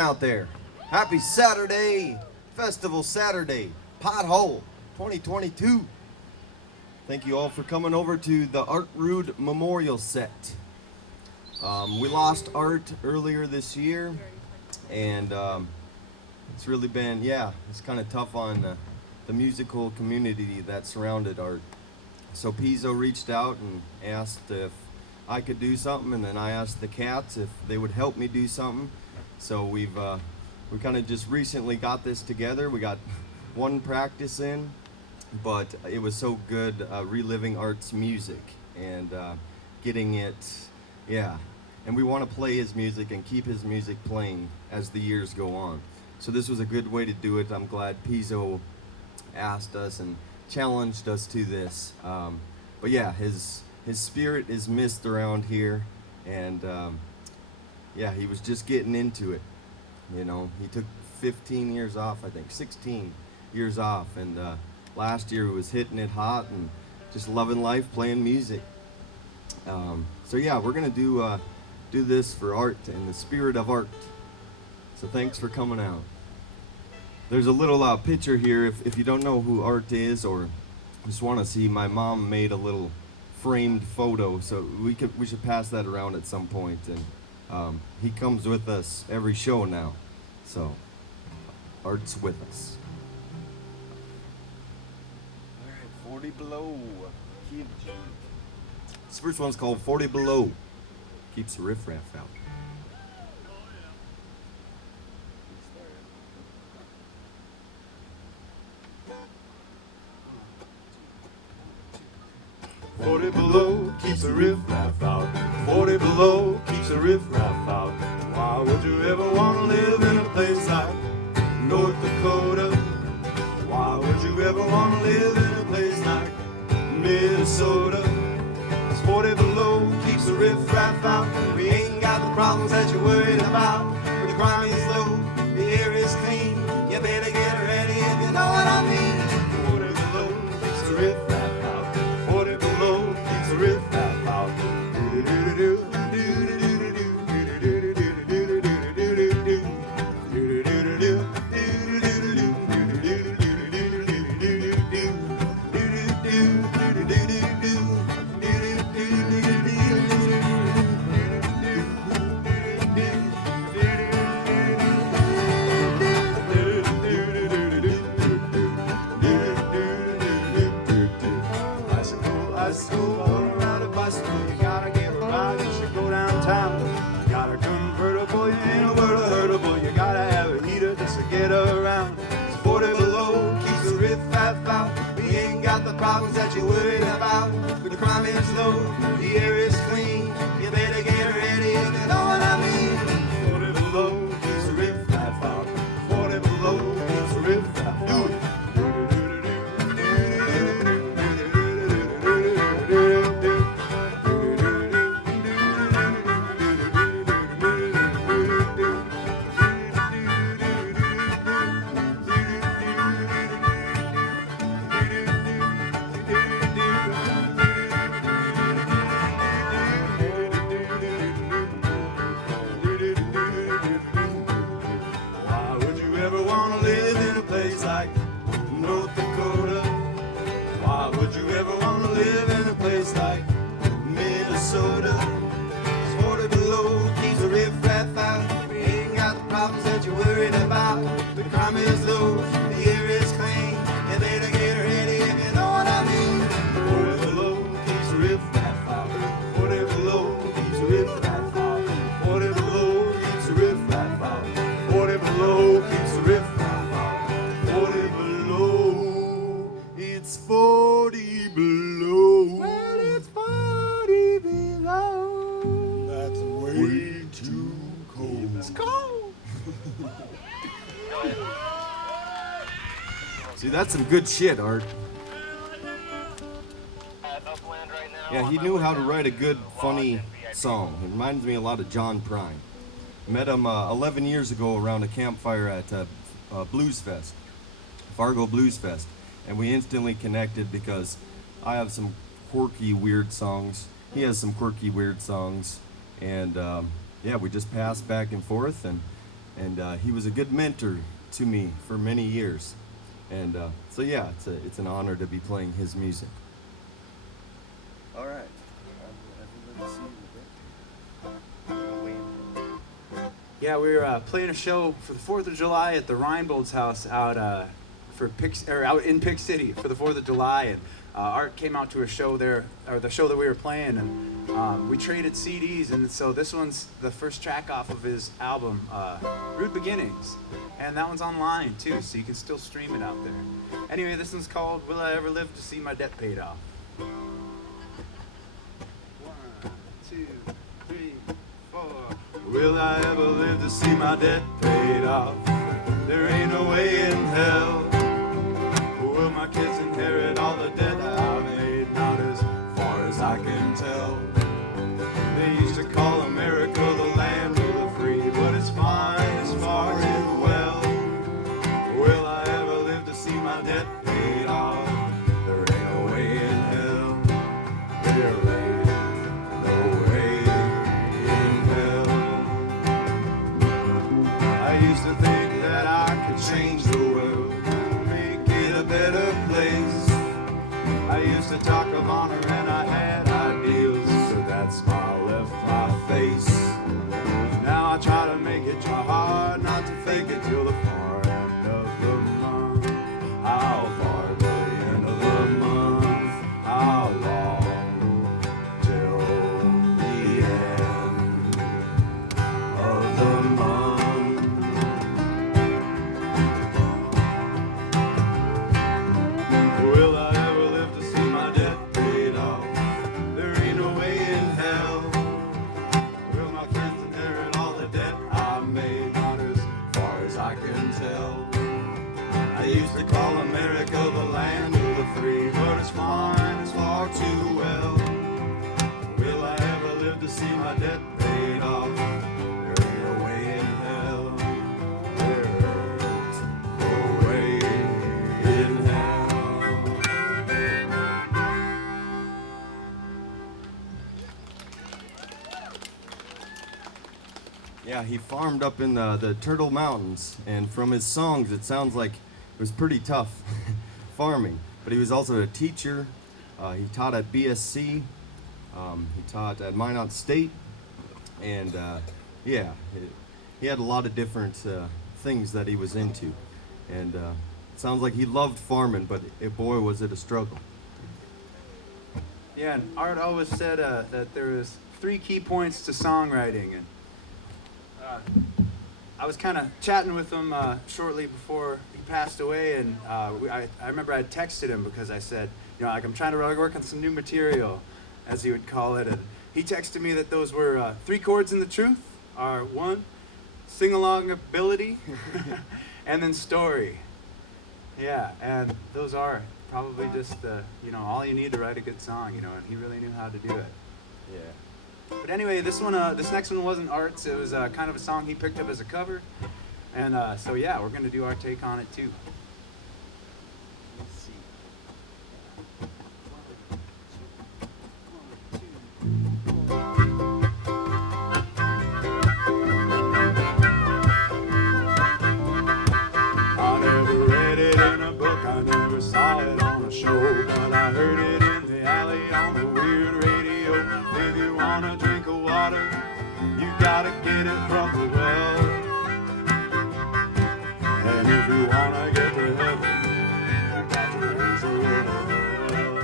Out there. Happy Saturday, Festival Saturday, Pothole 2022. Thank you all for coming over to the Art Rude Memorial Set. We lost Art earlier this year, and it's really been, it's kind of tough on the musical community that surrounded Art. So Pizzo reached out and asked if I could do something, and then I asked the Cats if they would help me do something. So we kind of just recently got this together. We got one practice in, but it was so good reliving Art's music and getting it, And we want to play his music and keep his music playing as the years go on. So this was a good way to do it. I'm glad Pizzo asked us and challenged us to this. But yeah, his spirit is missed around here, and he was just getting into it. You know, he took 15 years off, I think, 16 years off, and last year he was hitting it hot and just loving life, playing music. We're gonna do this for Art and the spirit of Art. So thanks for coming out. There's a little picture here. If you don't know who Art is or just want to see, my mom made a little framed photo, so we should pass that around at some point. And he comes with us every show now, so Art's with us. All right, 40 Below. This first one's called 40 Below. Keeps the riffraff out. 40 below keeps the riff-raff out. 40 below keeps the riff-raff out. Why would you ever want to live in a place like North Dakota? Why would you ever want to live in a place like Minnesota? 'Cause 40 below keeps the riff-raff out. We ain't got the problems that you're worried about. Where the crime is low, the air is clean. You better get ready if you know what I mean. 40 below keeps the riff-raff out. 40 below keeps the riff-raff out. Problems that you're worried about, but the crime is low, the air is clean. You better get ready if you know what I mean. 40 below keeps the riff-raff out. 40 below keeps the riff-raff out. See, that's some good shit, Art. Yeah, he knew how to write a good, funny song. It reminds me a lot of John Prine. I met him 11 years ago around a campfire at Blues Fest, Fargo Blues Fest, and we instantly connected because I have some quirky, weird songs. He has some quirky, weird songs, and we just passed back and forth, and and he was a good mentor to me for many years. And so yeah, it's an honor to be playing his music. All right. Yeah, we were playing a show for the 4th of July at the Reinbold's house out out in Pick City for the 4th of July, and Art came out to a show there, or the show that we were playing, and we traded CDs, and so this one's the first track off of his album, Rude Beginnings, and that one's online too, so you can still stream it out there. Anyway, this one's called Will I Ever Live to See My Debt Paid Off? 1, 2, 3, 4. Will I ever live to see my debt paid off? There ain't no way in hell. Will my kids inherit all the debt I made? Not as far as I can tell. They used to call America the land of the free, but it's fine, it's far too well. Will I ever live to see my debt paid off? There ain't no way in hell. There ain't no way in hell. I used to think that I could change the world, make it a better place. I used to talk of honor and I had ideals, so that smile left my face. Now I try to make it try hard not to fake it till the far end of the month. How far till the end of the month? How long till the end of the month? Will I ever live to see my debt paid off? There ain't no way in hell. Will my kids inherit all the debt I made? Not as far as I can tell. I used to call America the land of the free, but it's fine, it's far too well. Will I ever live to see my debt paid off? There ain't no way in hell. There ain't no way in hell. Yeah, he farmed up in the Turtle Mountains, and from his songs, it sounds like it was pretty tough farming. But he was also a teacher. He taught at BSC. He taught at Minot State, and yeah, he had a lot of different things that he was into. And it sounds like he loved farming, but boy, was it a struggle. Yeah, and Art always said that there was 3 key points to songwriting, and I was kind of chatting with him shortly before he passed away, and I remember I texted him because I said, you know, like, I'm trying to work on some new material, as he would call it, and he texted me that those were 3 chords in the truth are 1, sing-along ability, and then story. Yeah, and those are probably just you know, all you need to write a good song, you know, and he really knew how to do it. Yeah. But anyway, this next one wasn't Art's. It was kind of a song he picked up as a cover, and so yeah, we're gonna do our take on it too. Let's see. I never read it in a book, I never saw it on a show, but I heard it in the alley on the weird radio. If you wanna drink of water, you gotta get it from the well. And if you wanna get to heaven, you got to raise a little hell.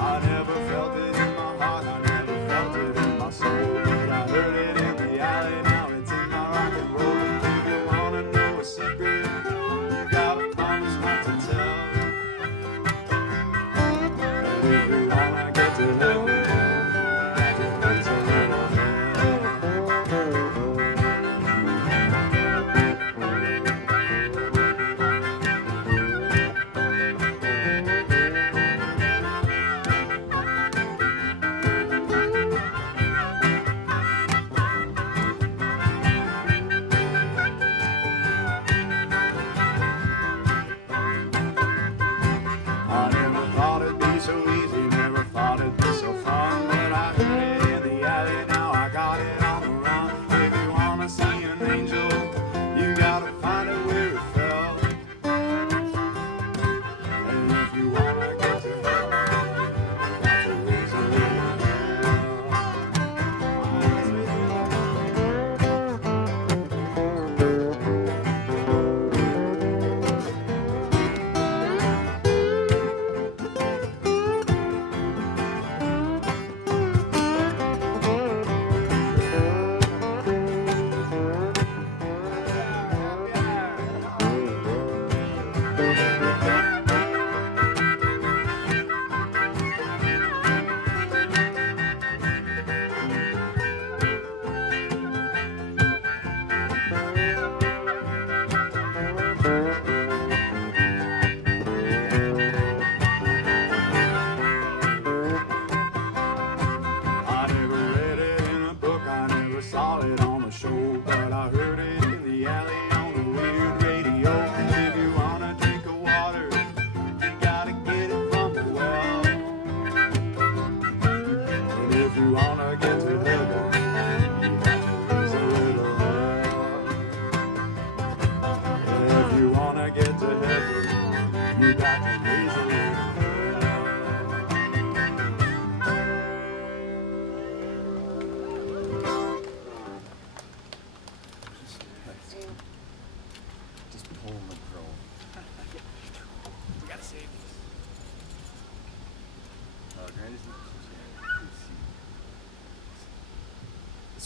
I never felt it in my heart, I never felt it in my soul, but I heard it in the alley, now it's in my rock and roll. If you wanna know a secret, you gotta promise not to tell. And if you wanna get to heaven,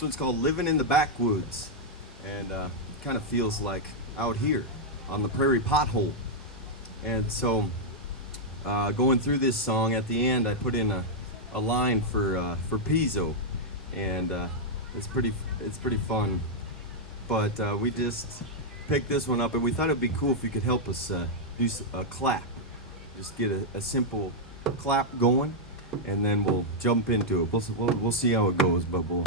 This one's called Living in the Backwoods, and it kind of feels like out here on the Prairie Pothole. And so going through this song, at the end I put in a line for Pizzo, and it's pretty fun. But we just picked this one up, and we thought it'd be cool if you could help us do a clap. Just get a simple clap going, and then we'll jump into it. We'll see how it goes, but we'll.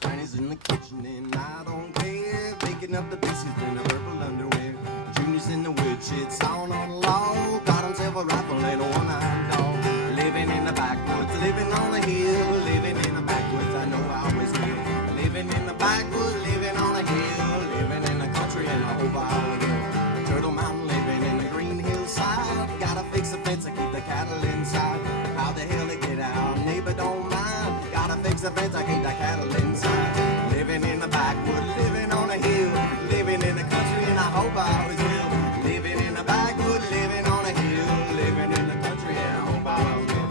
Granny's in the kitchen and I don't care, picking up the pieces in her purple underwear. Junior's in the woodshed, sawing on a log, got himself a rifle and a one-eyed dog. Living in the backwoods, living on a hill, living in the backwoods, I know I always will. Living in the backwoods, living on a hill, living in the country, and I hope I always will. Turtle Mountain, living in the green hillside, gotta fix the fence and keep the cattle inside. How the hell to get out? Neighbor don't mind, gotta fix the fence, I keep the cattle inside. Living in the backwoods, living on a hill, living in the country, and I hope I always will. Living in the backwoods, living on a hill, living in the country, and I hope I always will.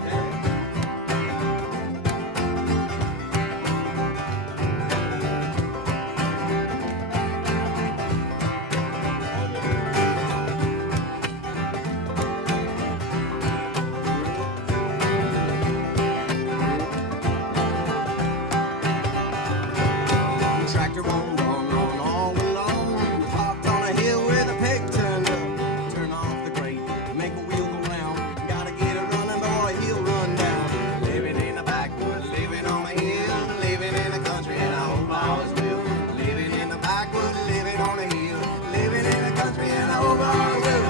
Tractor won't run on all alone. Parked on a hill where the pig turned up. Turn off the grate, make a wheel go round. Gotta get it running, boy, he'll run down. Living in the backwoods, living on a hill, living in the country, and I hope I always will. Living in the backwoods, living on a hill, living in the country, and I hope I always will.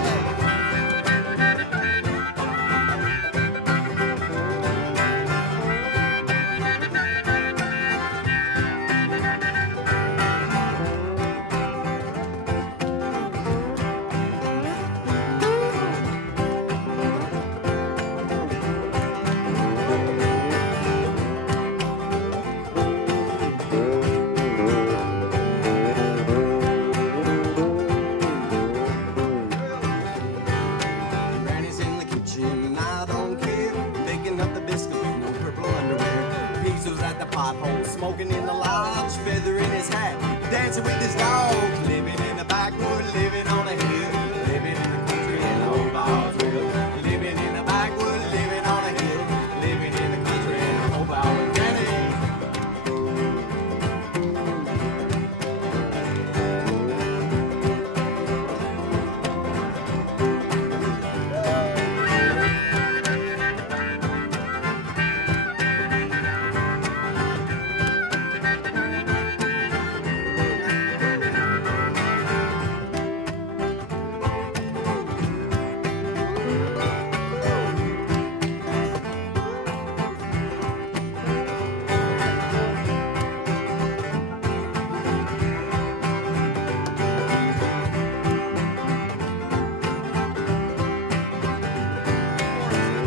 Granny's in the kitchen and I don't care, making up the biscuits with no purple underwear. Pizzo's at the pothole, smoking in the lodge, feather in his hat, dancing with his dog. Living in the backwoods, living on a hill, living in the country, and I hope I always will. Living in the backwoods, living on a hill, living in the country, and I hope I always will.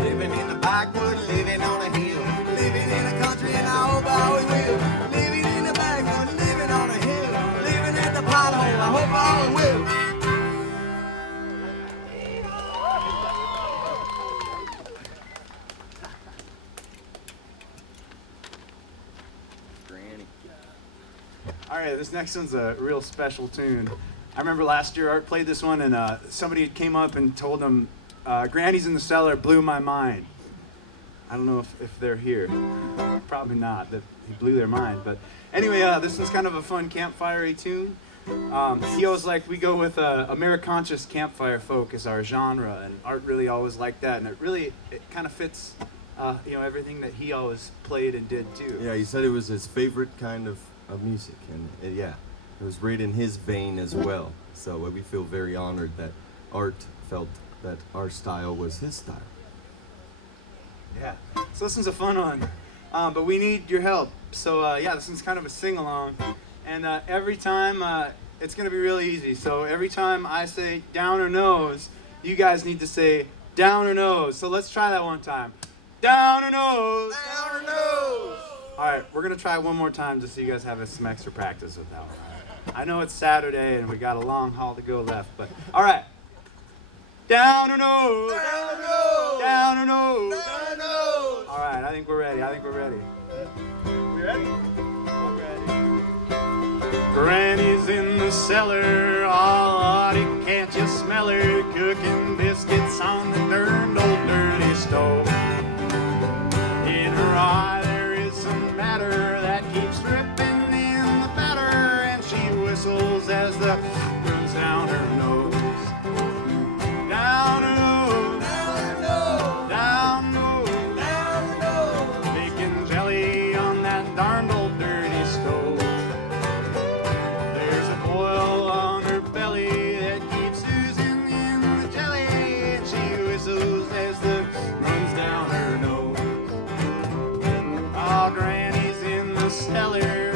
Living in the backwoods, living on a hill, living in the country, and I hope I always will. Living in the backwoods, living on a hill, living at the pothole, I hope I always will. Granny. All right, this next one's a real special tune. I remember last year Art played this one, and somebody came up and told him, Granny's in the Cellar blew my mind. I don't know if they're here. Probably not, that he blew their mind. But anyway, this one's kind of a fun campfire-y tune. He always like, we go with Americonscious campfire folk as our genre, and Art really always liked that, and it kind of fits everything that he always played and did too. Yeah, he said it was his favorite kind of music, and yeah, it was right in his vein as well. So we feel very honored that Art felt that our style was his style. Yeah, so this one's a fun one, but we need your help. So yeah, this one's kind of a sing-along, and every time, it's gonna be really easy. So every time I say down or nose, you guys need to say down or nose. So let's try that one time. Down or nose? Down or nose? All right, we're gonna try one more time just so you guys have some extra practice with that one. I know it's Saturday and we got a long haul to go left, but all right. Down and oh, Down and oh, down and oh. down and oh. All right, I think we're ready. We ready? We're ready. Granny's in the cellar. Oh, Lordy, can't you smell her cooking biscuits on the darned old dirty stove? In her eye there is some matter that keeps dripping in the batter, and she whistles as the runs down her nose. Down and oh, down and oh, making jelly on that darned old dirty stove. There's a boil on her belly that keeps oozing in the jelly, and she whistles as the runs down her nose. Oh, Granny's in the cellar.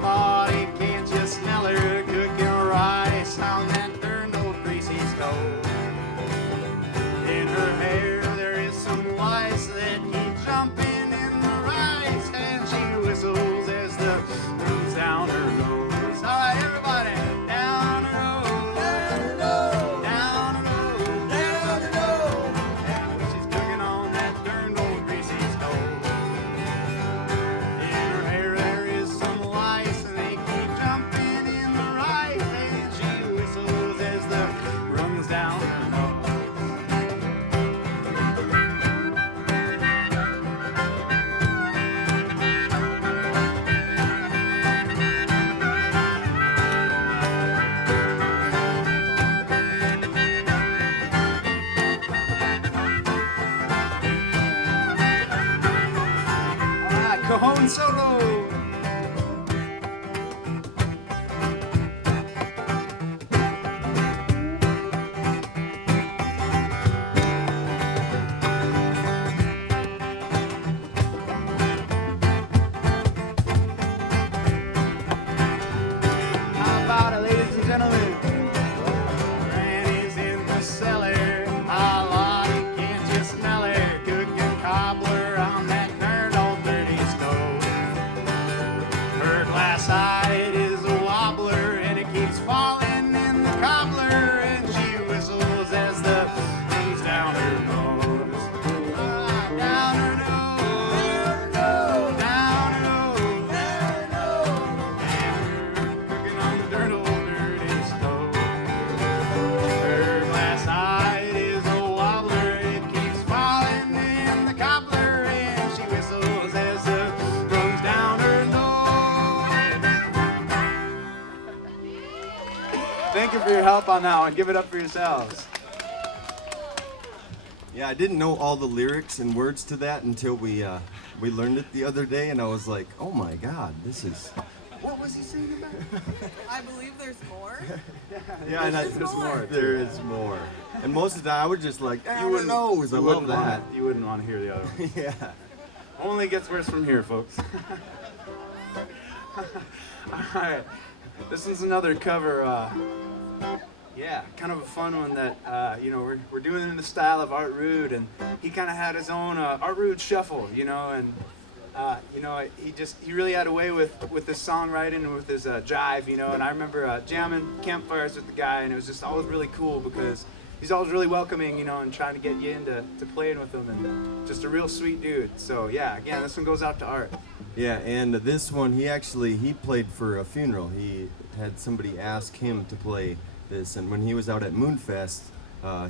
Lordy, can't you smell her cooking rice on that darned old greasy stove? In her hair there is some lice that keep jumping in the rice, and she whistles as the runs down her nose. All right, everybody, down and oh, down and oh, down and oh. And she's cooking on that darned old greasy stove. In her hair there is some lice, and they keep jumping in the rice, and she whistles as the runs down her nose. All right, cajon solo. How about it, ladies and gentlemen? Granny's in the cellar. Ah, Lottie, can't you smell her cooking cobbler on that darn old dirty stove? Her glass eye is a wobbler, and it keeps falling in the cobbler, and she whistles as the runs down her nose. Ah, down her nose, down her nose, and her cooking on the dirt old dirty stove. Her glass eye is a wobbler, it keeps falling in the cobbler, and she whistles as the runs down her nose. Thank you for your help on that one. Give it up for yourselves. Yeah, I didn't know all the lyrics and words to that until we learned it the other day, and I was like, oh my God, this is. What was he saying about? I believe there's more. Yeah, and There's more. There is more. And most of the time, I was just like, I don't know. I you love wouldn't that. You wouldn't want to hear the other one. Yeah. Only gets worse from here, folks. All right, this one's another cover. Yeah, kind of a fun one that we're doing it in the style of Art Rude, and he kind of had his own Art Rude shuffle, and he really had a way with his songwriting and with his jive, And I remember jamming campfires with the guy, and it was just always really cool because he's always really welcoming, and trying to get you into playing with him, and just a real sweet dude. So yeah, again, this one goes out to Art. Yeah, and this one, he played for a funeral. He had somebody ask him to play this, and when he was out at Moonfest,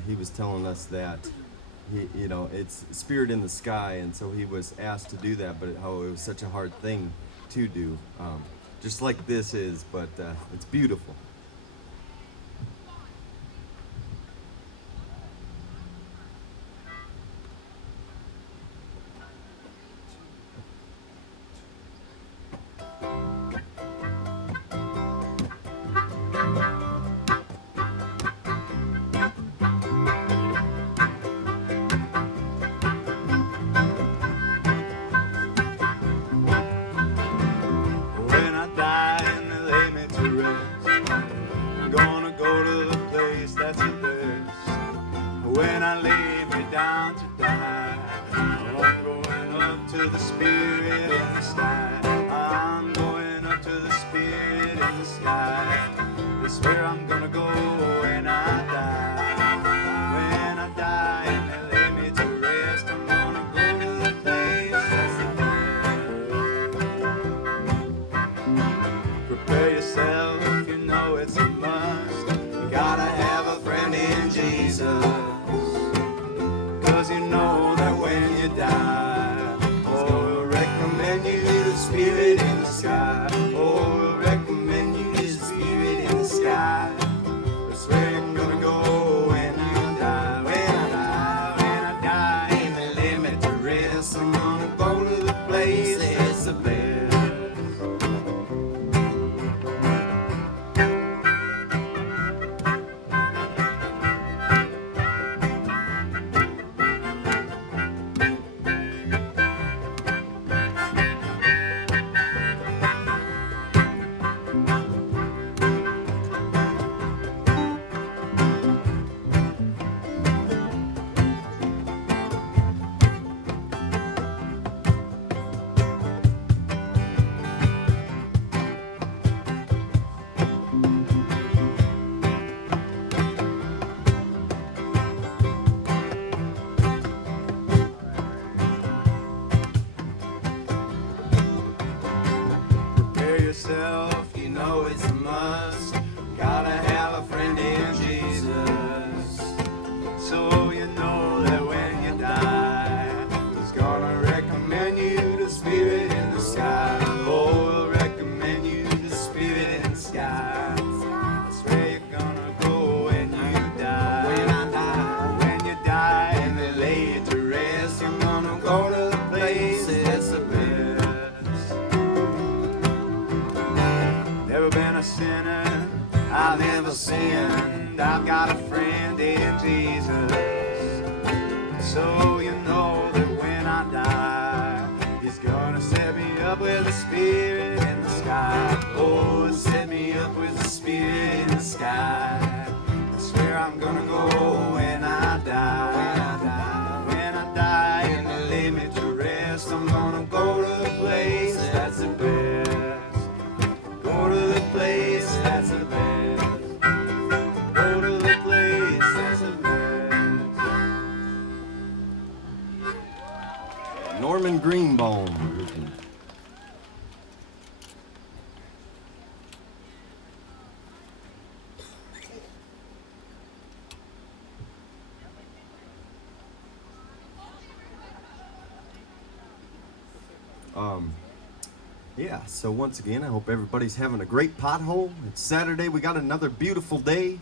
he was telling us that it's Spirit in the Sky, and so he was asked to do that, but how it was such a hard thing to do, just like this is, but it's beautiful. When I die and they lay me to rest, I'm gonna go to the place that's the best. When I lay me down to die, I'm going up to the Spirit in the sky. I'm going up to the Spirit in the sky. That's where I'm gonna go when I die. When die. Oh, we'll recommend you to the spirit in the sky. Oh, we'll recommend you to the spirit in the sky. That's where you're gonna go when you die. When I die, when I die, and they lay me to rest, I'm gonna go to the place that's the best. Yourself, you know it's a must. Gotta have a friend in Jesus. So you know that when you die, He's gonna recommend you to the spirit in the sky. Oh, we'll recommend you to the spirit in the sky. That's where you're gonna go when you die. When I die, when you die, and they lay you to rest, you're gonna go to the place that's the best. Never been a sinner, I've never sinned. I've got a friend in Jesus. So you know that when I die, He's gonna set me up with the spirit in the sky. Oh, set me up with the spirit in the sky. That's where I'm gonna go when I die. When I die, when I die, and they lay me to rest, I'm gonna go to the place that's the best. Go to the place that's the best. Go to the place that's the best. Norman Greenbaum. Yeah, so once again, I hope everybody's having a great pothole. It's Saturday. We got another beautiful day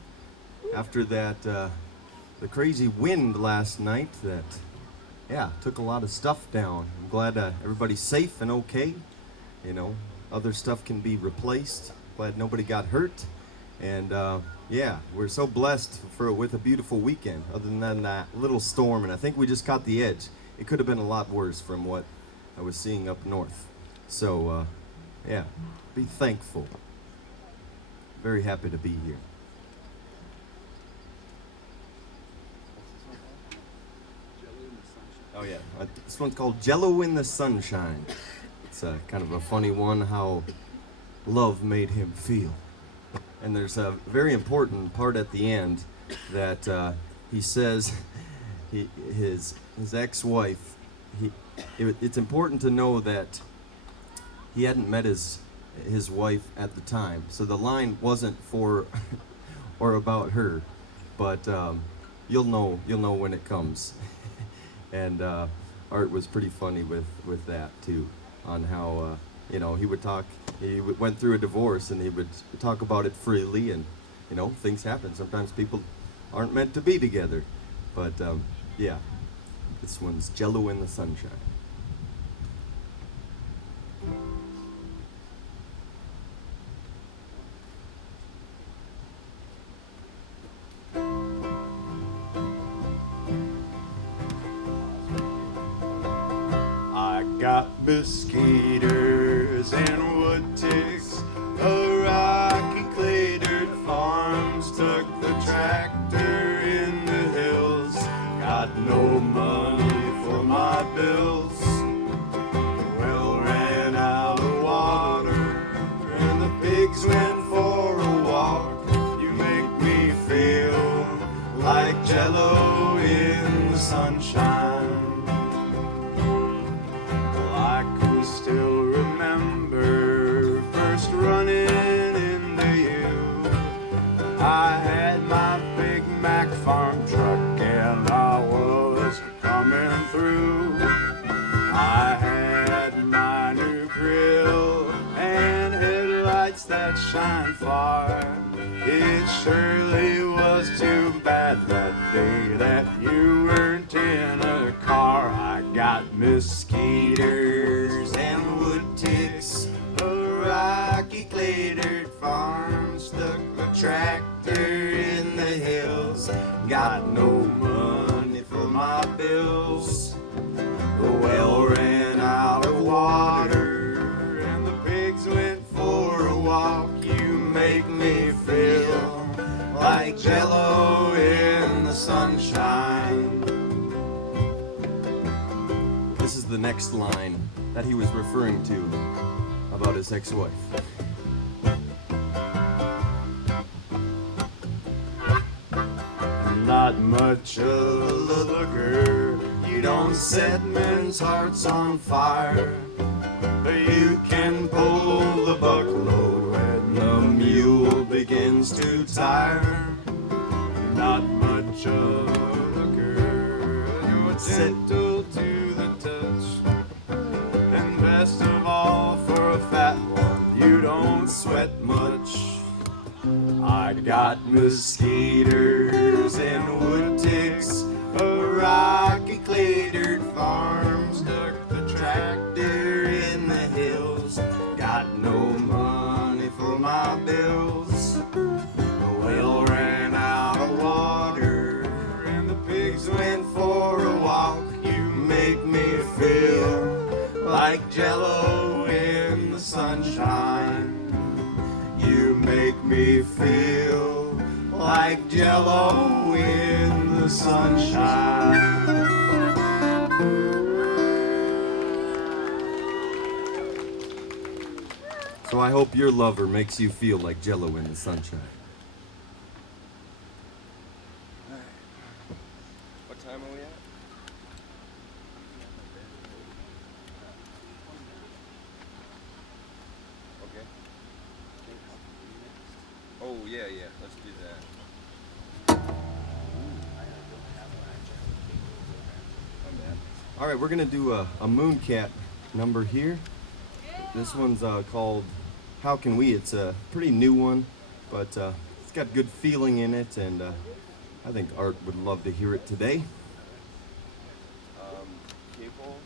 after that, the crazy wind last night that, yeah, took a lot of stuff down. I'm glad everybody's safe and okay. You know, other stuff can be replaced. Glad nobody got hurt. And, yeah, we're so blessed with a beautiful weekend, other than that little storm. And I think we just caught the edge. It could have been a lot worse from what I was seeing up north. So, yeah, be thankful. Very happy to be here. Oh, yeah. This one's called Jello in the Sunshine. It's kind of a funny one, how love made him feel. And there's a very important part at the end that he says his ex-wife, it's important to know that he hadn't met his wife at the time, so the line wasn't for or about her, but you'll know when it comes. And Art was pretty funny with that too, on how he went through a divorce and he would talk about it freely, and things happen. Sometimes people aren't meant to be together, but yeah, this one's Jello in the Sunshine. Got mosquitoes and wood ticks, a rocky clay dirt farm, stuck the tractor in the hills, got no money for my bills. The well ran out of water and the pigs went for a walk. You make me feel like Jello in the sunshine. Still remember first sunshine far. It surely was too bad that day that you weren't in a car. I got mosquitoes and wood ticks, a rocky clay dirt farm, stuck the tractor in the hills, got no money for my bills. The well ran out of water and the pigs went for a walk. You make me feel like Jello in the sunshine. This is the next line that he was referring to about his ex-wife. Not much of a looker, you don't set men's hearts on fire, but you can pull the buckload when the mule begins to tire. Not much of a looker, you're gentle to the touch, and best of all for a fat one, you don't sweat much. I got mosquitoes and wood ticks, a rocky clay dirt farm, stuck the tractor in the hills, got no money for my bills. The well ran out of water and the pigs went for a walk. You make me feel like Jello in the sunshine. You make me feel like Jello in the sunshine. So I hope your lover makes you feel like Jello in the sunshine. What time are we at? Okay. Oh, yeah, let's do that. My bad. All right, we're gonna do a Mooncat number here. This one's called How Can We? It's a pretty new one, but it's got good feeling in it, and I think Art would love to hear it today. Cable.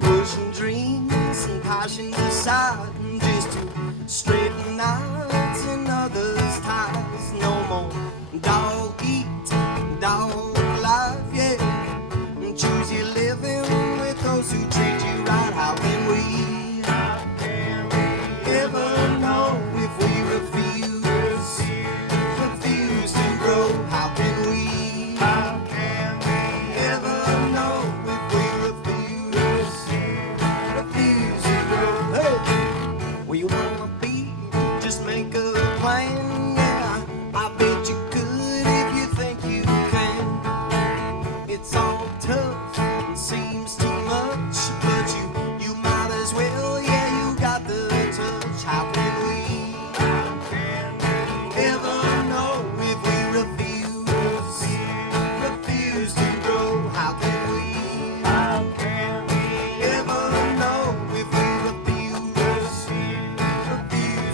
Pushing dreams and passions aside just to straighten out another's ties. No more dog eat, dog life, yeah. Choose your living with those who treat you right. How can we ever know if we refuse to grow? How can we ever know if we refuse to grow? Hey, where you wanna be? Just make a plan. Yeah, I bet you could if you think you can. It's all tough and seems too much, but you might as well. Yeah, you got the touch. How can we ever know if we refuse to grow? How can we ever know if we refuse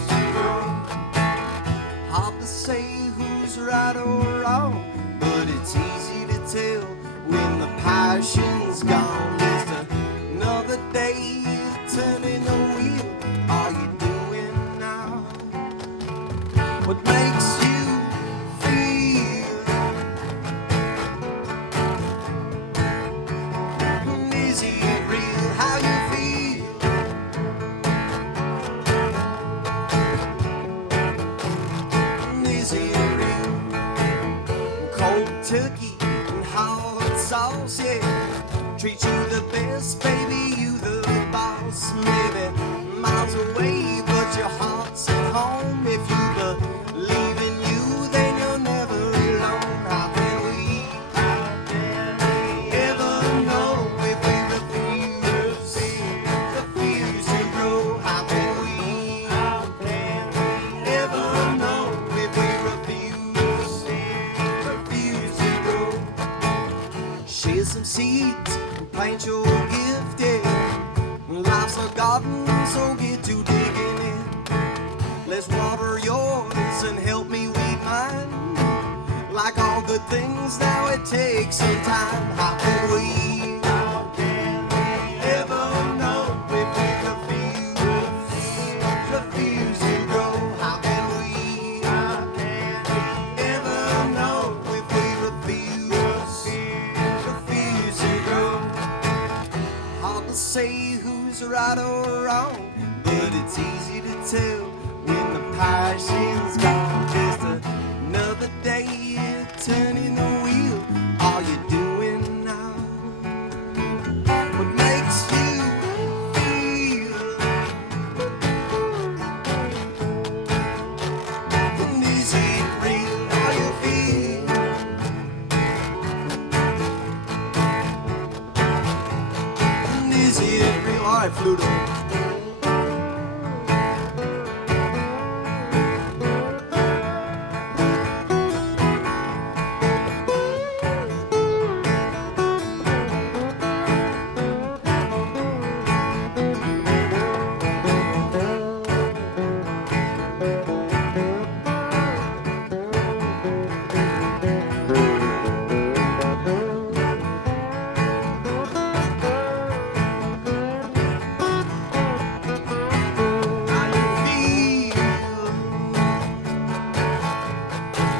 to grow? Hard to say who's right or wrong, but it's easy to tell when the passion's gone. Just another day turning the wheel. Are you doing now what makes you feel? Is it real how you feel? Is it real? Cold to miles away, but your heart's at home. If you believe in you, then you're never alone. How can we ever know if we refuse to grow? How can we ever know if we refuse to grow? Share some seeds and plant your gift, yeah. Life's a garden, so get to digging in. Let's water yours and help me weed mine. Like all good things, now it takes some time. How can we ever know if we refuse to grow? How can we ever know if we refuse to grow? Hard to say who's right or wrong, but it's easy to tell when the passion's gone. Just another day turning the wheel. Are you doing now what makes you feel? And is it real how you feel? And is it real? All right, Fluto.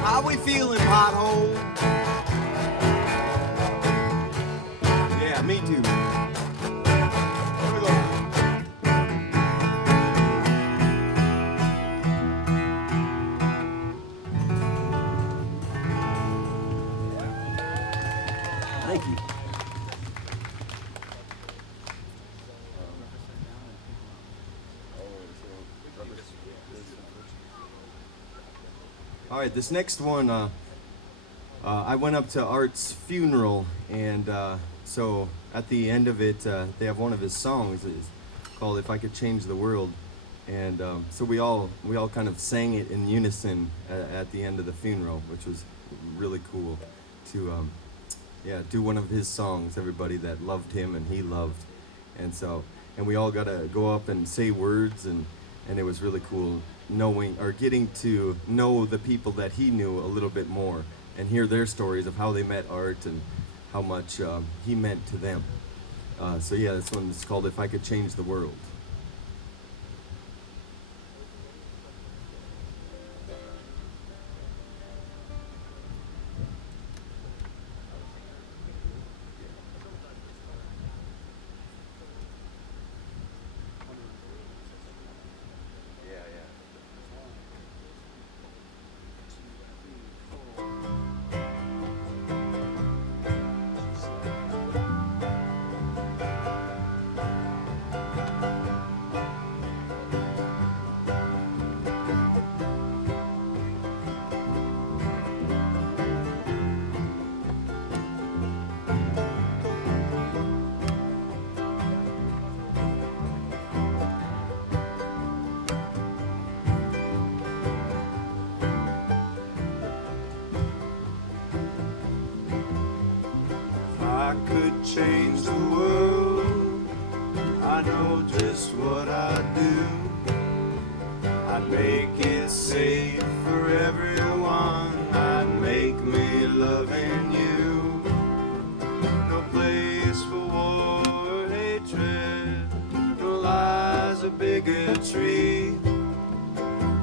How we feeling, Pothole? Yeah, me too. Here we go. Thank you. All right, this next one, I went up to Art's funeral, and so at the end of it, they have one of his songs. It's called "If I Could Change the World," and so we all kind of sang it in unison at the end of the funeral, which was really cool to do one of his songs. Everybody that loved him and he loved, and we all got to go up and say words, and it was really cool knowing or getting to know the people that he knew a little bit more and hear their stories of how they met Art and how much he meant to them. So yeah, this one is called "If I Could Change the World." I could change the world, I know just what I'd do. I'd make it safe for everyone, I'd make me loving you. No place for war or hatred, no lies or bigotry.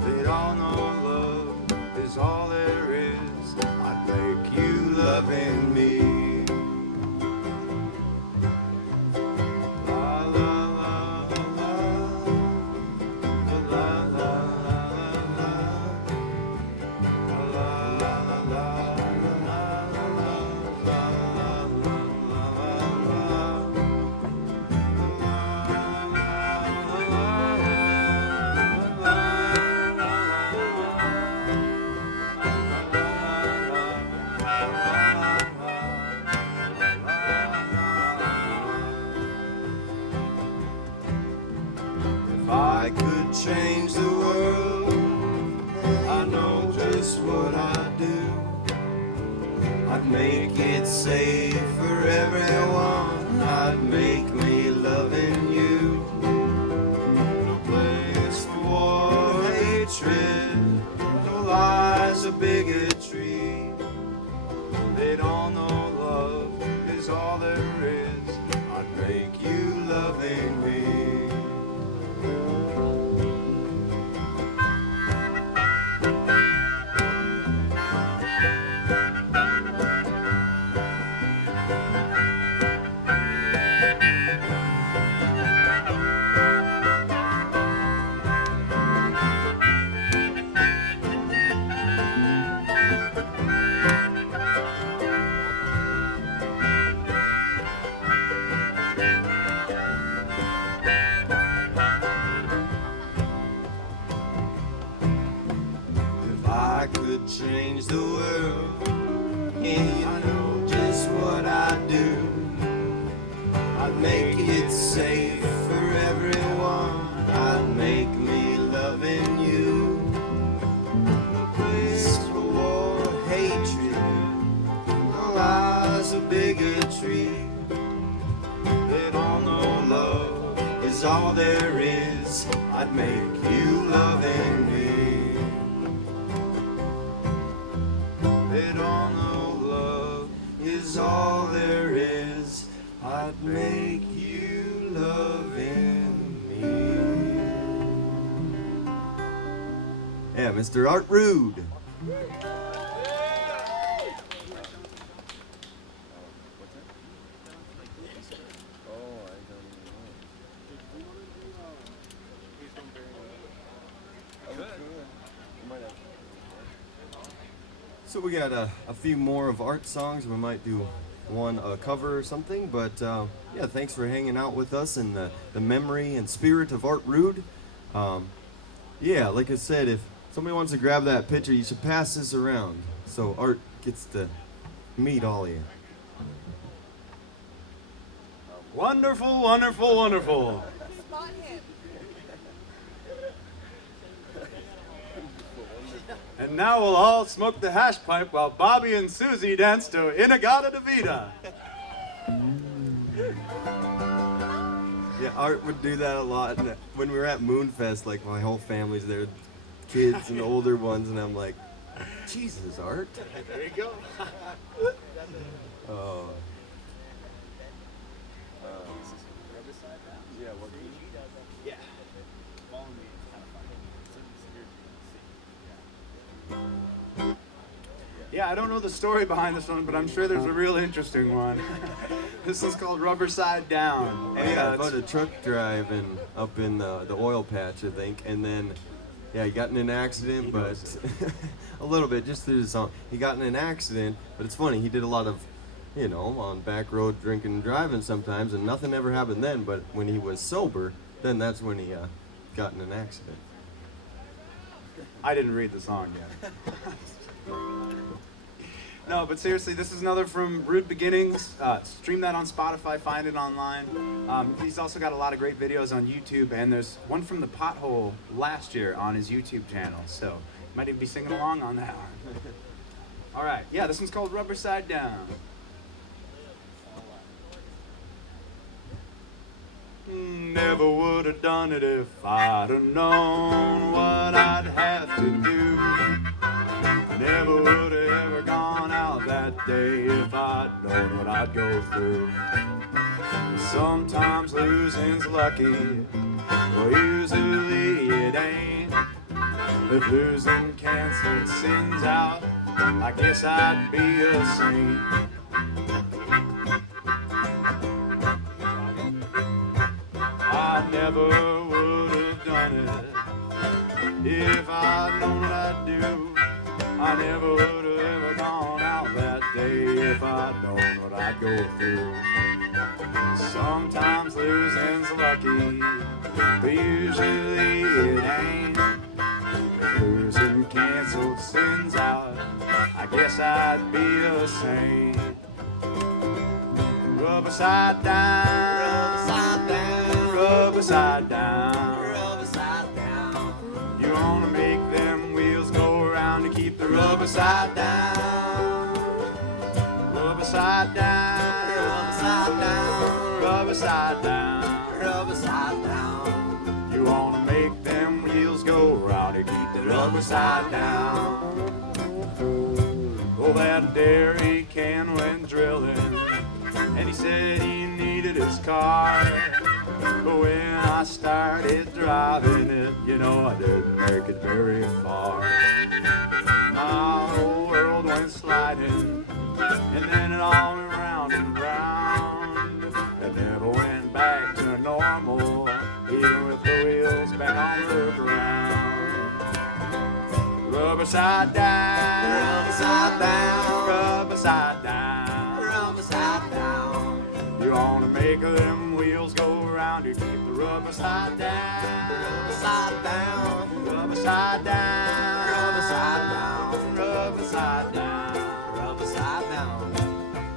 They'd all know love is all there is, I'd make you loving me. change the world, I know just what I'd do. I'd make it safe for everyone. I'd make me loving you. No place for war, hatred, no lies or bigotry. They'd all know love is all there is. I'd make you loving me. I could change the world, yeah, I know just what I'd do. I'd make it safe for everyone. I'd make me loving you. No place for war, hatred, no lies or bigotry. They don't know love is all there is. I'd make you loving me. They don't know love is all there is. I'd make you loving me. Yeah, Mr. Art Rude. So we got a few more of Art's songs. We might do one cover or something, but yeah, thanks for hanging out with us in the memory and spirit of Art Rude. Yeah, like I said, if somebody wants to grab that picture, you should pass this around so Art gets to meet all of you. Wonderful, wonderful, wonderful. Spot him. And now we'll all smoke the hash pipe while Bobby and Susie dance to Inagata de Vida. Yeah, Art would do that a lot. And when we were at Moonfest, like my whole family's there, kids and older ones, and I'm like, Jesus, Art. There you go. Oh. Yeah. Yeah, I don't know the story behind this one, but I'm sure there's a real interesting one. This is called Rubber Side Down. Yeah, it's- about a truck driving up in the oil patch, I think, and then, yeah, he got in an accident, but a little bit, just through the song. He got in an accident, but it's funny, he did a lot of, you know, on back road drinking and driving sometimes, and nothing ever happened then, but when he was sober, then that's when he got in an accident. I didn't read the song yet. No, but seriously, this is another from Rude Beginnings. Stream that on Spotify, find it online. He's also got a lot of great videos on YouTube, and there's one from the Pothole last year on his YouTube channel, so you might even be singing along on that one. All right, yeah, this one's called Rubber Side Down. Never would have done it if I'd have known what I'd have to do. Never would have ever gone out that day if I'd known what I'd go through. Sometimes losing's lucky, but usually it ain't. If losing canceled sins out, I guess I'd be a saint. I never would have done it if I'd known what I'd do. I never would have ever gone out that day if I'd known what I'd go through. Sometimes losing's lucky, but usually it ain't. If losing canceled sins out, I guess I'd be a saint. Rubber side down, Rubber side down, rubber side down, rubber side down. rub upside down, rub upside down, rub upside down, rub upside down, rub upside down. You wanna make them wheels go round and keep the rubber side down. Oh, that dairy can went drilling, and he said he needed his car. But when I started driving it, you know I didn't make it very far. My whole world went sliding, and then it all went round and round. It never went back to normal, even with the wheels back on the ground. Rubber side down, rubber side down, rubber side down, rubber side down. You wanna make them wheels go round, you keep the rubber side down, rubber side down, rubber side down, rubber side down, rubber side down, rubber side down.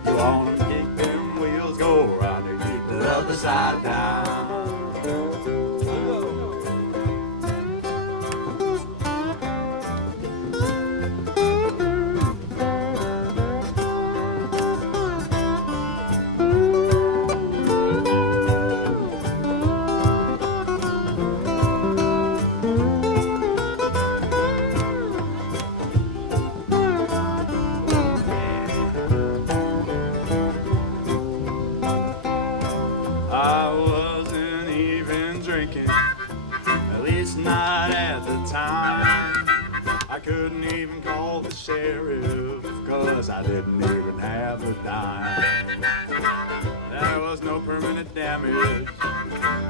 You wanna make them wheels go round, you keep the rubber side down. I wasn't even drinking, at least not at the time. I couldn't even call the sheriff, cause I didn't even have a dime. There was no permanent damage,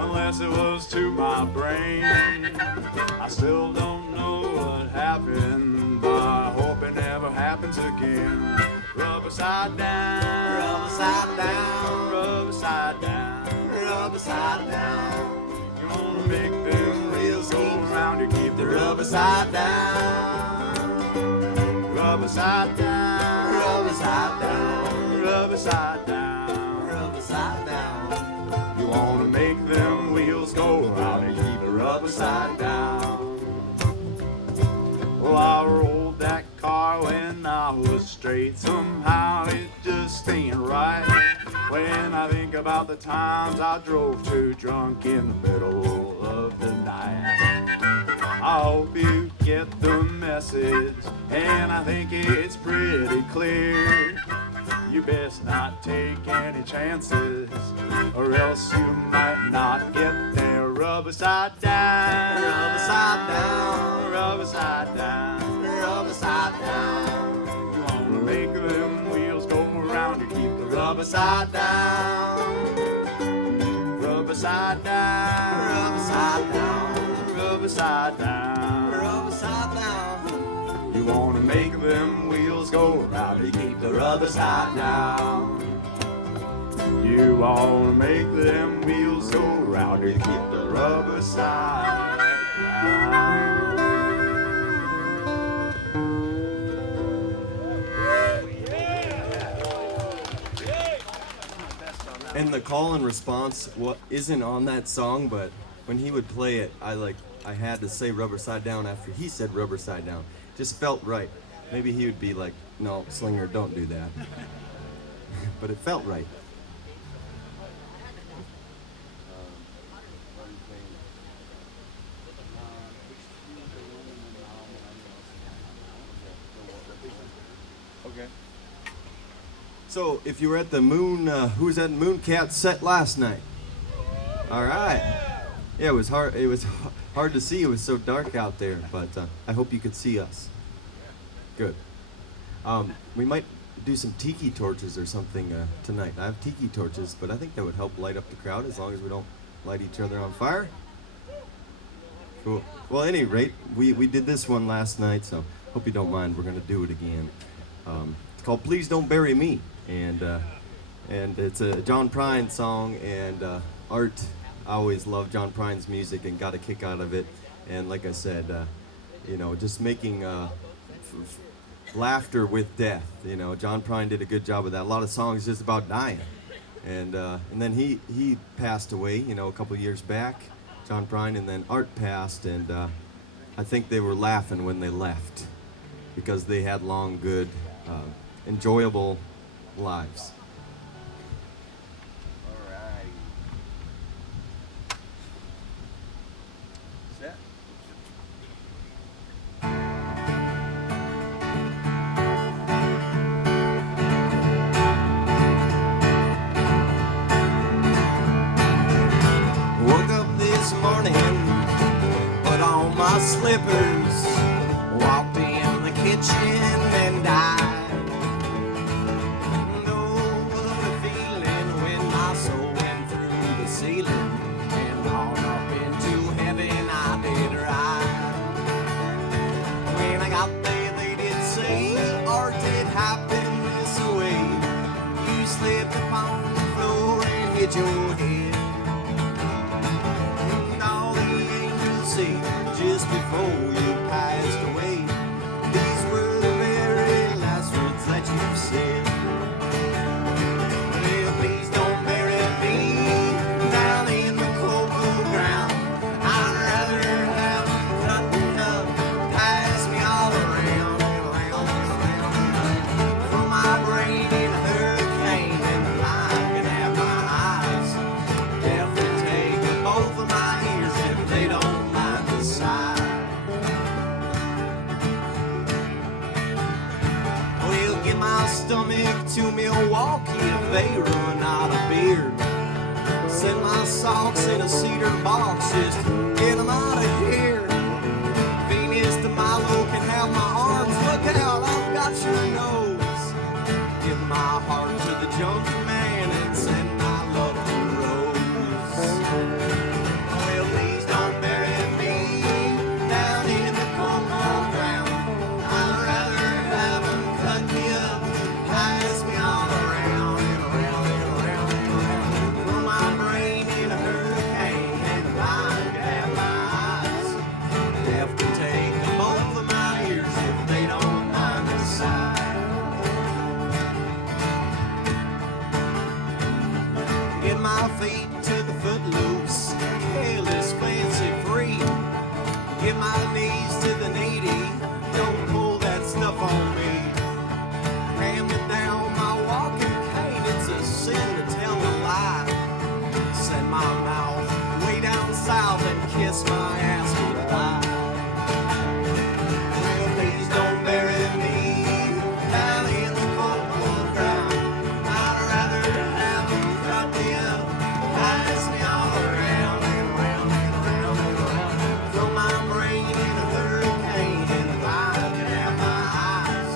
unless it was to my brain. I still don't know what happened, but I hope it never happens again. Rubber side down, rubber side down, rubber side down, rubber side down. You wanna make them wheels go round, you keep the rubber side down. Rubber side down, rubber side down, rubber side down, rubber side down. You wanna make them wheels go round and keep the rubber side down. Well, I rolled that car when I was straight. Somehow it just ain't right. When I think about the times I drove too drunk in the middle of the night. I hope you get the message, and I think it's pretty clear. You best not take any chances, or else you might not get there. Rubber side down, rubber side down, rubber side down, rubber side down. You wanna make them wheels go around, you keep the rubber side down. Rubber side down, rubber side down, rubber side down, rubber side down. You wanna make them wheels go round, you keep the rubber side down. You wanna make them wheels go round, you keep the rubber side down. And the call and response isn't on that song, but when he would play it, I had to say rubber side down after he said rubber side down. Just felt right. Maybe he would be like, no, Slinger, don't do that. But it felt right. Okay. So, if you were at the who was at Mooncat set last night? All right. Yeah, it was hard. It was hard to see. It was so dark out there, but I hope you could see us. Good. We might do some tiki torches or something tonight. I have tiki torches, but I think that would help light up the crowd as long as we don't light each other on fire. Cool. Well, at any rate, we did this one last night, so hope you don't mind. We're gonna do it again. It's called "Please Don't Bury Me," and it's a John Prine song. And Art, I always loved John Prine's music and got a kick out of it. And like I said, just making laughter with death. John Prine did a good job of that. A lot of songs just about dying, and then he passed away. A couple years back, John Prine, and then Art passed, and I think they were laughing when they left. because they had long, good, enjoyable lives. Set. Woke up this morning, put on my slippers, walked in the kitchen and died. No, what a feeling when my soul went through the ceiling and on up into heaven I did ride. When I got there they did say, art did happen this way. You slipped upon the floor and hit your head. Just before you passed away, these were the very last words that you said. Well, please don't bury me down in the cold ground. I'd rather have nothing up, pass me all around and around and around and around. Throw my brain in a hurricane and the line can have my eyes. Definitely take both of my ears if they don't. We'll get my stomach to Milwaukee if they run out of beer. Send my socks in a cedar box, just get them out of here. Venus de Milo can have my arms, look out, I've got your nose. Give my heart to the junkie man and send my love to Rose. Well, please don't bury me down in the cold ground. I'd rather have them cut me up, pass me all around and around and around and around. Throw my brain in a hurricane and blind to have my eyes. Death can take both of my ears if they don't mind the size. Get my feet to the footloose, careless, fancy free. Get my knees to the needy, don't pull that stuff on me. Hand me down my walking cane, it's a sin to tell a lie. Send my mouth way down south and kiss my ass goodbye. Well, please don't bury me down in the cold ground. I'd rather have them cut me up, pass me all around and around and around and around. Throw my brain in a hurricane and the line can have my eyes.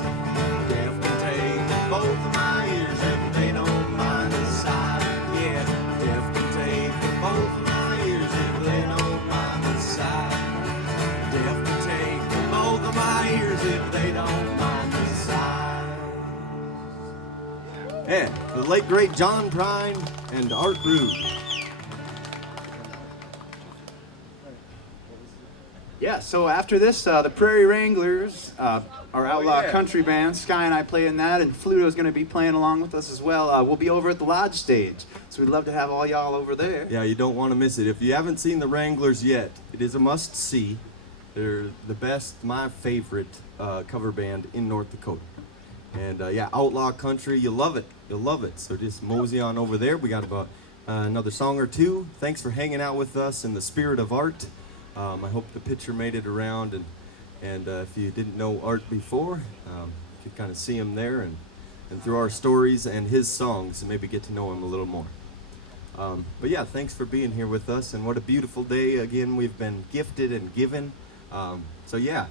Death can take both of my ears if they don't mind the side. Yeah, death can take both of my ears if they don't mind the side. Death can take both of my ears if they don't mind the side. Yeah, the late great John Prine and Art Rude. Yeah, so after this, the Prairie Wranglers, our outlaw yeah. country band, Sky and I play in that, and Fluto's going to be playing along with us as well. We'll be over at the Lodge stage, so we'd love to have all y'all over there. Yeah, you don't want to miss it. If you haven't seen the Wranglers yet, it is a must-see. They're the best, my favorite cover band in North Dakota. And yeah, outlaw country, you love it. You'll love it. So just mosey on over there. We got about another song or two. Thanks for hanging out with us in the spirit of Art. I hope the picture made it around, and if you didn't know Art before, you could kind of see him there, and through our stories and his songs, and maybe get to know him a little more. But yeah, thanks for being here with us, and what a beautiful day again we've been gifted and given. So yeah,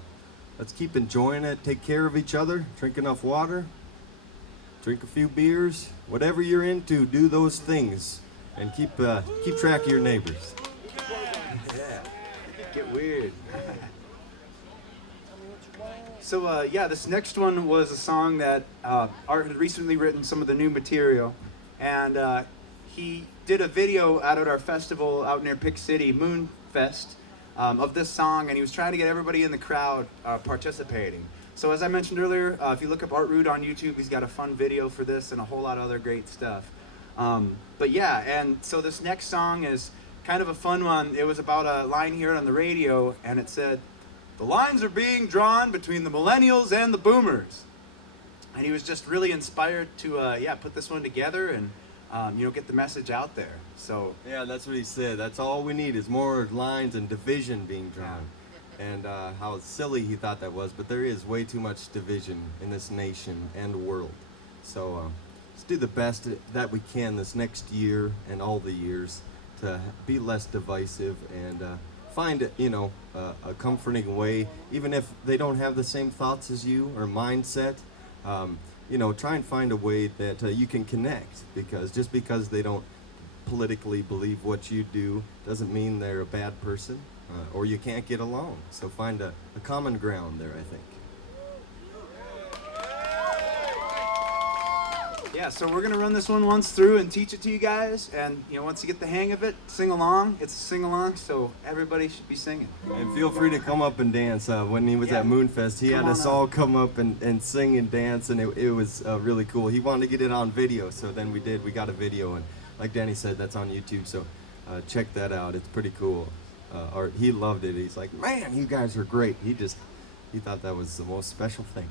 let's keep enjoying it. Take care of each other. Drink enough water. Drink a few beers. Whatever you're into, do those things, and keep track of your neighbors. Yeah, get weird. So yeah, this next one was a song that Art had recently written some of the new material, and he did a video out at our festival out near Pick City, Moon Fest, of this song, and he was trying to get everybody in the crowd participating. So as I mentioned earlier, if you look up Art Rude on YouTube, he's got a fun video for this and a whole lot of other great stuff. But yeah, and so this next song is kind of a fun one. It was about a line here on the radio, and it said, the lines are being drawn between the millennials and the boomers. And he was just really inspired to, put this one together and, get the message out there. So Yeah, that's what he said. That's all we need is more lines and division being drawn. And how silly he thought that was, but there is way too much division in this nation and world. So let's do the best that we can this next year and all the years to be less divisive and find a comforting way, even if they don't have the same thoughts as you or mindset. Try and find a way that you can connect, because just because they don't politically believe what you do doesn't mean they're a bad person, or you can't get along. So find a common ground there, I think. yeah, so we're gonna run this one once through and teach it to you guys, and once you get the hang of it, sing along. It's a sing along, so everybody should be singing. And feel free to come up and dance. When he was Yeah. at Moonfest, he Come had on us up. all come up and sing and dance, and it was really cool. He wanted to get it on video, so then we did. We got a video, and like Danny said, that's on YouTube, so check that out. It's pretty cool. Art, he loved it. He's like, man, you guys are great. He thought that was the most special thing.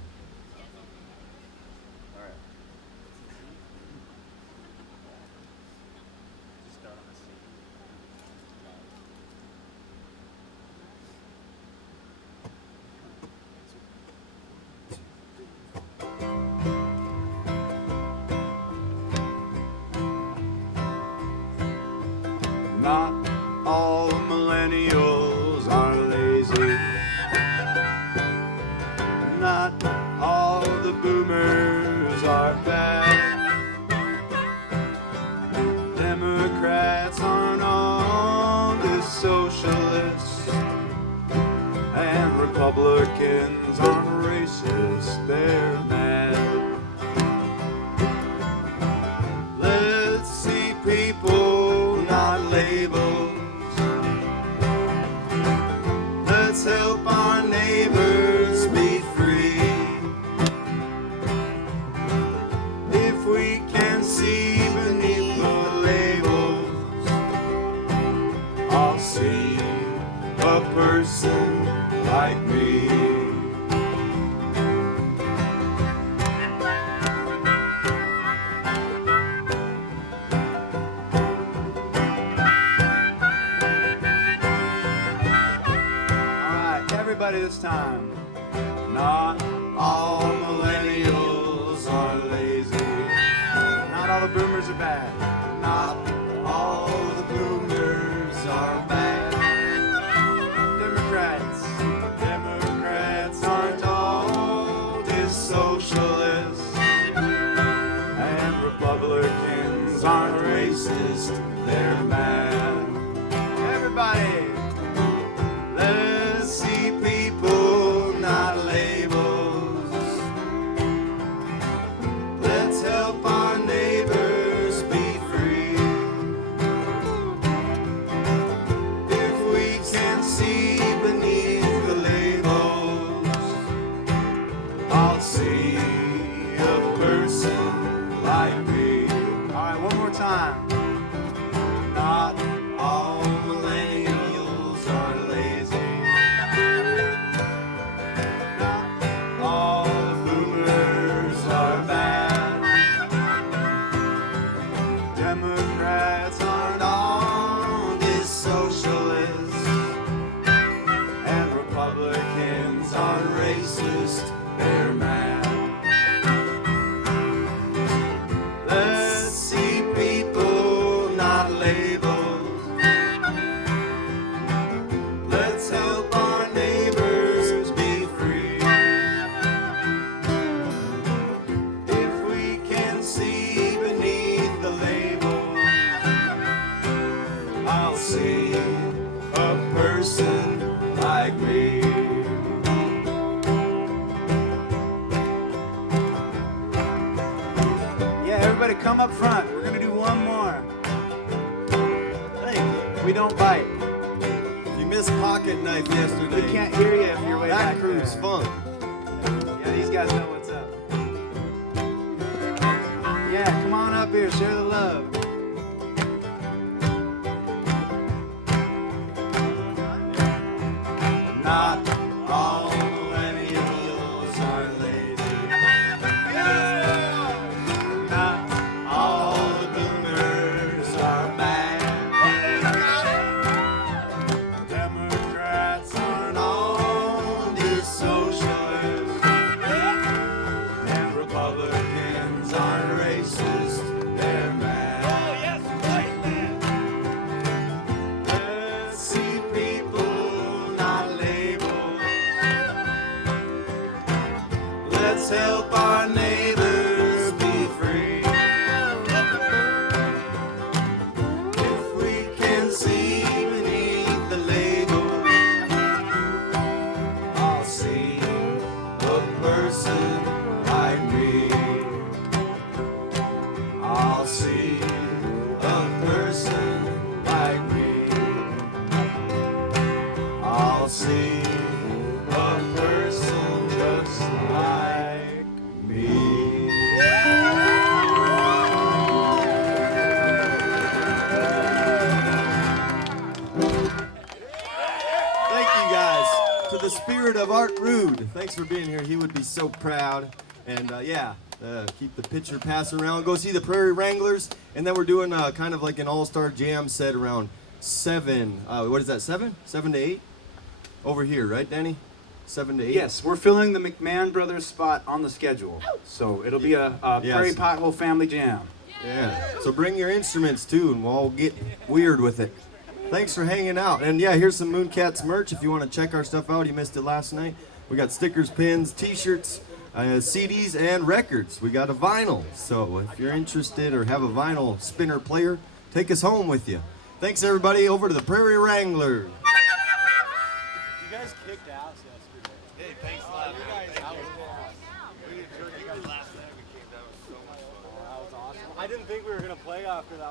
Not all millennials are lazy. Not all the boomers are bad. Democrats aren't all the socialists, and Republicans aren't racist, they're mad. Let's see people, not labels. Let's help our neighbors be free. If we can see beneath the labels, I'll see a person like me. Everybody this time. Not all millennials are lazy. Not all the boomers are bad. Not all the boomers are bad. Democrats aren't all just socialists, and Republicans aren't racist, they're mad. Everybody, let's see people, not labels. Let's help our neighbors be free. If we can see beneath the labels, I'll see a person like me. All right, one more time. Not all millennials are lazy. Not all boomers are bad. Democrats aren't all just socialists, and Republicans aren't racist, they're mad. Let's see people, not labels. Let's help our neighbors be free. If we can see beneath the label, I'll see a person like me. Yeah, everybody come up front. We're gonna do one more. We don't bite. You missed Pocket Knife yesterday. We can't hear you if you're way That back crew's there. fun. Yeah, these guys know what's up. Yeah, come on up here, share the love. Not All millennials are lazy. Not all the boomers are bad. Democrats aren't all this socialist. And Republicans aren't racist. They're mad. Let's see people, not labels. Let's help our neighbors be free. If we can see beneath the label, I'll see a person like me. I'll see a person like me. I'll see a person just like me. Thank you guys. To the spirit of Art Rude. Thanks for being here. He would be so proud. And keep the picture passing around. Go see the Prairie Wranglers. And then we're doing kind of like an all-star jam set around 7. What is that, 7? 7 to 8? Over here, right, Danny? 7 to 8? Yes, we're filling the McMahon Brothers spot on the schedule. So it'll be a Prairie Pothole family jam. Yeah. So bring your instruments too, and we'll all get weird with it. Thanks for hanging out. And yeah, here's some Mooncats merch if you want to check our stuff out. You missed it last night. We got stickers, pins, t-shirts, CDs, and records. We got a vinyl. So if you're interested or have a vinyl spinner player, take us home with you. Thanks everybody. Over to the Prairie Wrangler. You guys kicked ass yesterday. Hey, thanks a lot. You guys Thank you. We enjoyed you guys last night. We came down so much fun. That was awesome. I didn't think we were gonna play after that.